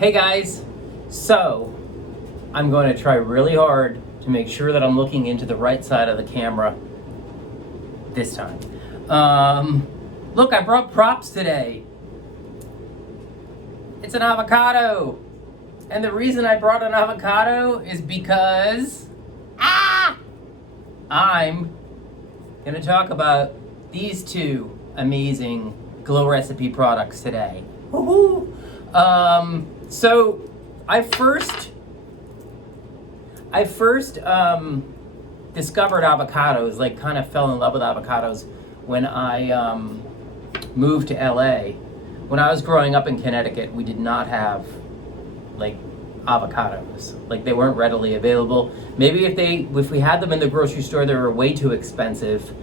Hey guys, so I'm going to try really hard to make sure that I'm looking into the right side of the camera this time. Look, I brought props today. It's an avocado. And the reason I brought an avocado is because I'm going to talk about these two amazing Glow Recipe products today. Woohoo! So I first discovered avocados, like kind of fell in love with avocados when I moved to LA. When I was growing up in Connecticut, we did not have like avocados. Like they weren't readily available. Maybe if we had them in the grocery store, they were way too expensive.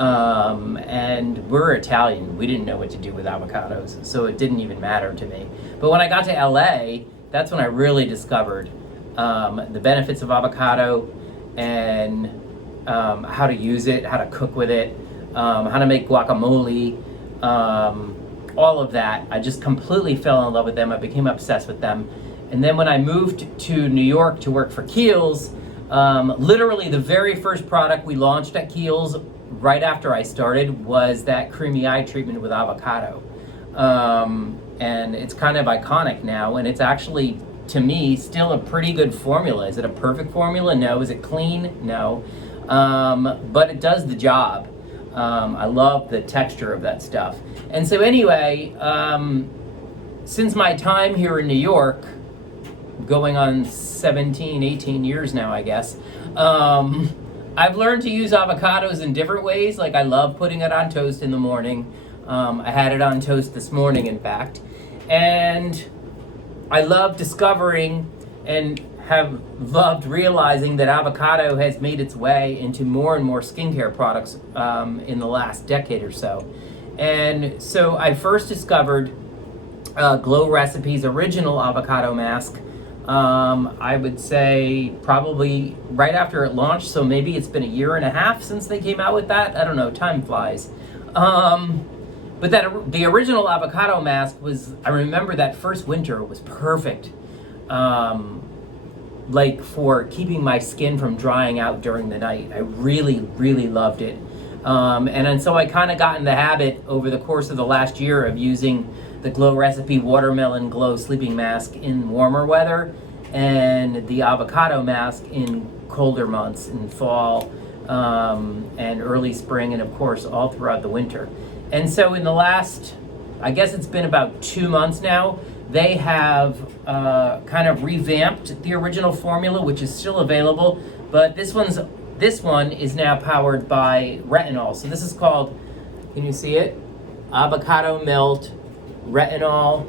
And we're Italian. We didn't know what to do with avocados, so it didn't even matter to me. But when I got to LA, that's when I really discovered the benefits of avocado and how to use it, how to cook with it, how to make guacamole, all of that. I just completely fell in love with them. I became obsessed with them. And then when I moved to New York to work for Kiehl's, literally the very first product we launched at Kiehl's right after I started was that creamy eye treatment with avocado. And it's kind of iconic now, and it's actually, to me, still a pretty good formula. Is it a perfect formula? No. Is it clean? No. But it does the job. I love the texture of that stuff. And so anyway, since my time here in New York, going on 17, 18 years now, I guess, I've learned to use avocados in different ways. Like I love putting it on toast in the morning. I had it on toast this morning, in fact. And I love discovering and have loved realizing that avocado has made its way into more and more skincare products in the last decade or so. And so I first discovered Glow Recipe's original avocado mask. I would say probably right after it launched, so maybe it's been a year and a half since they came out with that. I don't know, time flies. But the original avocado mask was, I remember that first winter was perfect, like for keeping my skin from drying out during the night. I really, really loved it. And so I kind of got in the habit over the course of the last year of using the Glow Recipe Watermelon Glow Sleeping Mask in warmer weather and the avocado mask in colder months, in fall and early spring, and of course all throughout the winter. And so in the last, I guess it's been about 2 months now, they have kind of revamped the original formula, which is still available, but this one is now powered by retinol. So this is called, can you see it? Avocado Melt Retinol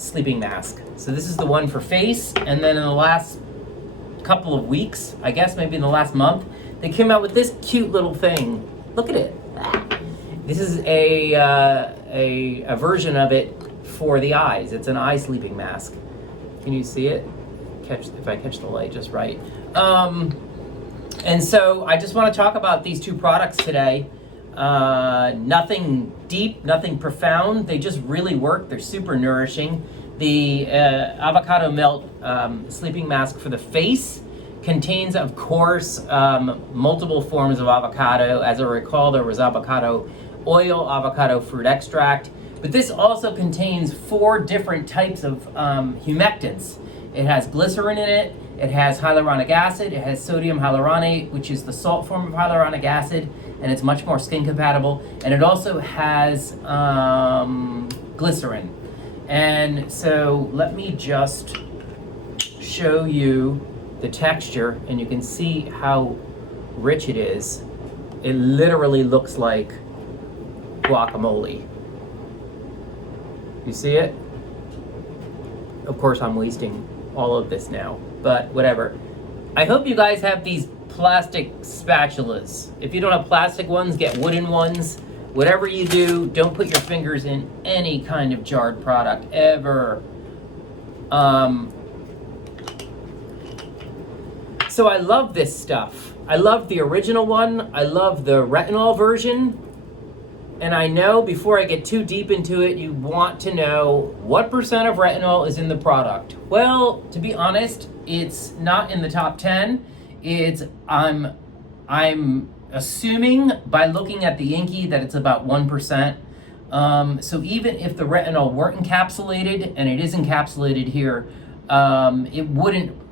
Sleeping Mask. So this is the one for face, and then in the last couple of weeks, I guess maybe in the last month, they came out with this cute little thing. Look at it. This is a version of it for the eyes. It's an eye sleeping mask. Can you see it? If I catch the light just right. And so I just want to talk about these two products today. Nothing deep, nothing profound. They just really work. They're super nourishing. The Avocado Melt Sleeping Mask for the face contains, of course, multiple forms of avocado. As I recall, there was avocado oil, avocado fruit extract, but this also contains 4 different types of humectants. It has glycerin in it, it has hyaluronic acid, it has sodium hyaluronate, which is the salt form of hyaluronic acid, and it's much more skin compatible, and it also has glycerin. And so let me just show you the texture, and you can see how rich it is. It literally looks like guacamole. You see it? Of course, I'm wasting all of this now, but whatever. I hope you guys have these plastic spatulas. If you don't have plastic ones, get wooden ones. Whatever you do, don't put your fingers in any kind of jarred product ever. So I love this stuff. I love the original one. I love the retinol version. And I know before I get too deep into it, you want to know what percent of retinol is in the product. Well, to be honest, it's not in the top 10. I'm assuming by looking at the Inky that it's about 1%. So even if the retinol weren't encapsulated, and it is encapsulated here,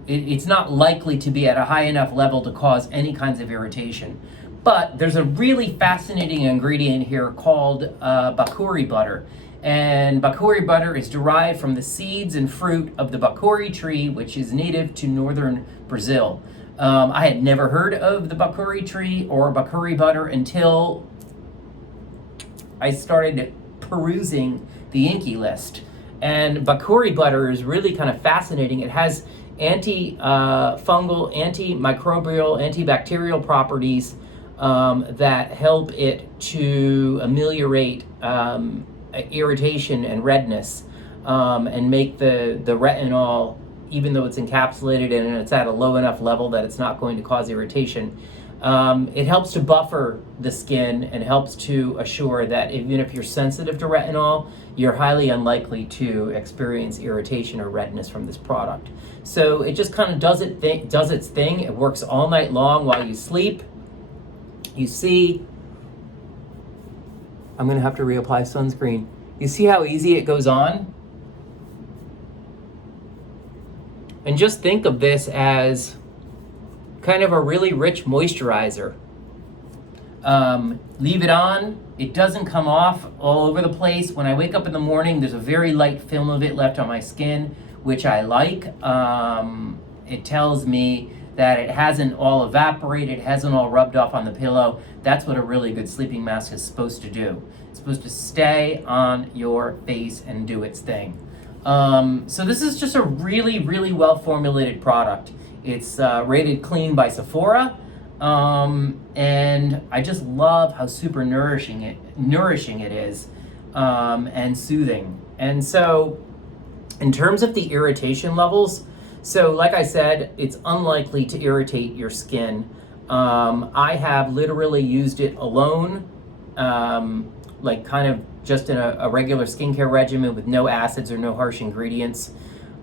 it's not likely to be at a high enough level to cause any kinds of irritation. But there's a really fascinating ingredient here called bakuri butter. And bakuri butter is derived from the seeds and fruit of the bakuri tree, which is native to northern Brazil. I had never heard of the bakuri tree or bakuri butter until I started perusing the Inky list. And bakuri butter is really kind of fascinating. It has anti-fungal, antimicrobial, antibacterial properties that help it to ameliorate irritation and redness, and make the retinol, even though it's encapsulated and it's at a low enough level that it's not going to cause irritation, it helps to buffer the skin and helps to assure that even if you're sensitive to retinol, you're highly unlikely to experience irritation or redness from this product. So it just kind of does its thing. It works all night long while you sleep. You see, I'm gonna have to reapply sunscreen. You see how easy it goes on? And just think of this as kind of a really rich moisturizer. Leave it on, it doesn't come off all over the place. When I wake up in the morning, there's a very light film of it left on my skin, which I like. It tells me that it hasn't all evaporated, it hasn't all rubbed off on the pillow. That's what a really good sleeping mask is supposed to do. It's supposed to stay on your face and do its thing. So this is just a really, really well formulated product. It's rated clean by Sephora, and I just love how super nourishing it is, and soothing. And so in terms of the irritation levels, so like I said, it's unlikely to irritate your skin. I have literally used it alone, like kind of just in a regular skincare regimen with no acids or no harsh ingredients.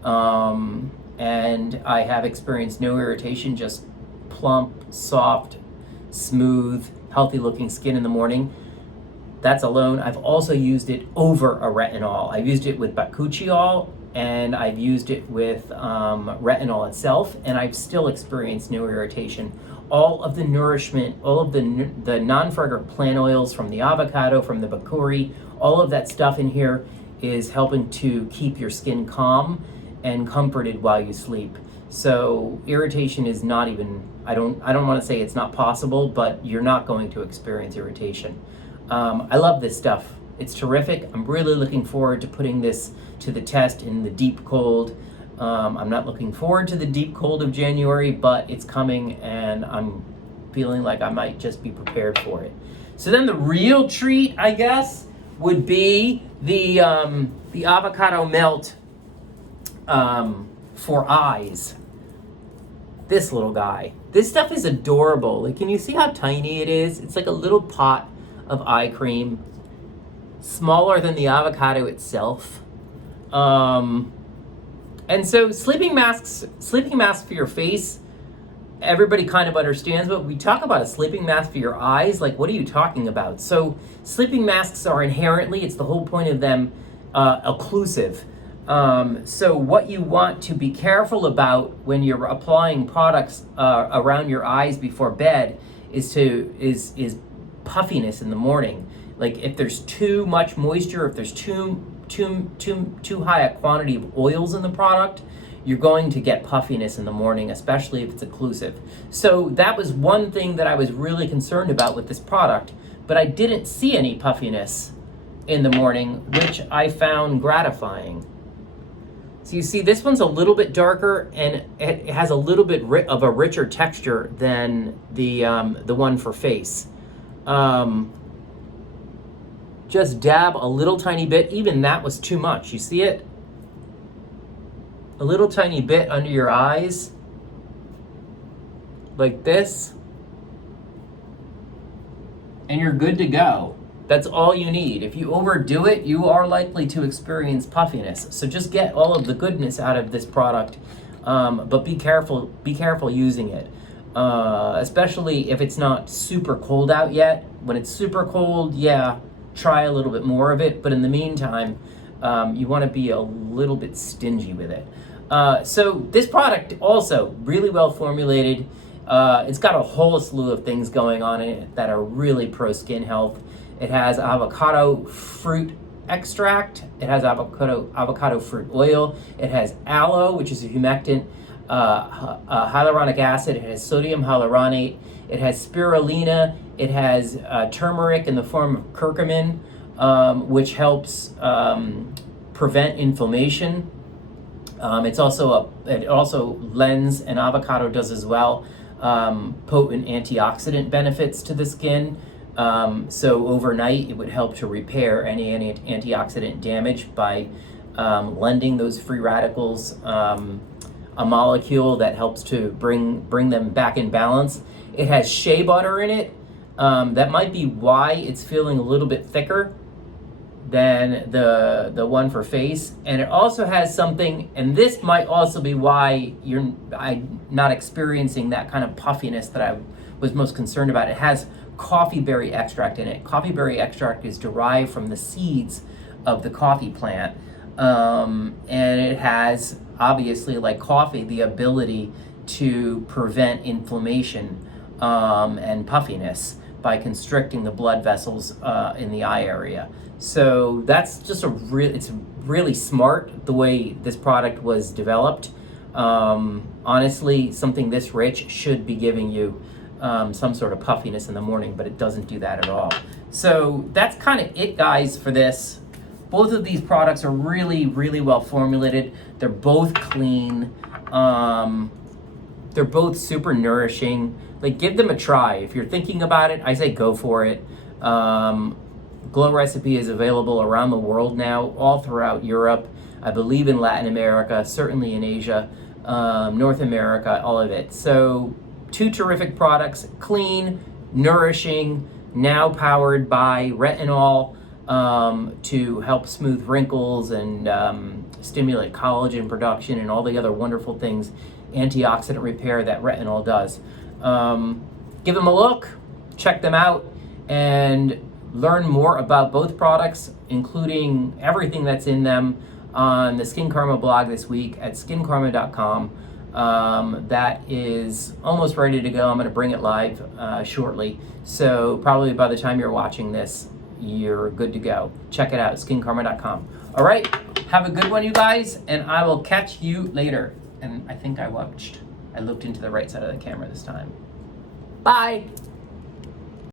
And I have experienced no irritation, just plump, soft, smooth, healthy looking skin in the morning. That's alone. I've also used it over a retinol. I've used it with bakuchiol, and I've used it with retinol itself, and I've still experienced no irritation. All of the nourishment, all of the non-fragrant plant oils from the avocado, from the bakuri, all of that stuff in here is helping to keep your skin calm and comforted while you sleep. So irritation is not even, I don't want to say it's not possible, but you're not going to experience irritation. I love this stuff. It's terrific. I'm really looking forward to putting this to the test in the deep cold. I'm not looking forward to the deep cold of January, but it's coming and I'm feeling like I might just be prepared for it. So then the real treat, I guess, would be the avocado melt for eyes. This little guy. This stuff is adorable. Like, can you see how tiny it is? It's like a little pot of eye cream, smaller than the avocado itself. And so sleeping masks for your face, everybody kind of understands, but we talk about a sleeping mask for your eyes, like what are you talking about? So sleeping masks are inherently, it's the whole point of them, occlusive. So what you want to be careful about when you're applying products around your eyes before bed is puffiness in the morning. Like if there's too much moisture, if there's too high a quantity of oils in the product, you're going to get puffiness in the morning, especially if it's occlusive. So that was one thing that I was really concerned about with this product, but I didn't see any puffiness in the morning, which I found gratifying. So you see, this one's a little bit darker and it has a little bit of a richer texture than the one for face. Just dab a little tiny bit. Even that was too much. You see it? A little tiny bit under your eyes, like this, and you're good to go. That's all you need. If you overdo it, you are likely to experience puffiness. So just get all of the goodness out of this product, but be careful using it. Especially if it's not super cold out yet. When it's super cold, yeah, try a little bit more of it. But in the meantime, you want to be a little bit stingy with it. So this product also really well formulated. It's got a whole slew of things going on in it that are really pro skin health. It has avocado fruit extract. It has avocado fruit oil. It has aloe, which is a humectant, hyaluronic acid. It has sodium hyaluronate. It has spirulina. It has turmeric in the form of curcumin, which helps prevent inflammation. It also lends, and avocado does as well, potent antioxidant benefits to the skin. So overnight, it would help to repair any antioxidant damage by lending those free radicals a molecule that helps to bring them back in balance. It has shea butter in it. That might be why it's feeling a little bit thicker than the one for face. And it also has something, and this might also be why I'm not experiencing that kind of puffiness that I was most concerned about. It has coffee berry extract in it. Coffee berry extract is derived from the seeds of the coffee plant. And it has, obviously, like coffee, the ability to prevent inflammation and puffiness by constricting the blood vessels in the eye area. So that's just it's really smart the way this product was developed. Honestly, something this rich should be giving you some sort of puffiness in the morning, but it doesn't do that at all. So that's kind of it, guys, for this. Both of these products are really, really well formulated. They're both clean. They're both super nourishing. Like, give them a try. If you're thinking about it, I say go for it. Glow Recipe is available around the world now, all throughout Europe. I believe in Latin America, certainly in Asia, North America, all of it. So 2 terrific products, clean, nourishing, now powered by retinol to help smooth wrinkles and stimulate collagen production and all the other wonderful things, antioxidant repair that retinol does. Give them a look, check them out, and learn more about both products, including everything that's in them, on the Skincarma blog this week at skincarma.com. That is almost ready to go. I'm going to bring it live shortly. So probably by the time you're watching this, you're good to go. Check it out, skincarma.com. All right, have a good one, you guys, and I will catch you later. And I think I looked into the right side of the camera this time. Bye.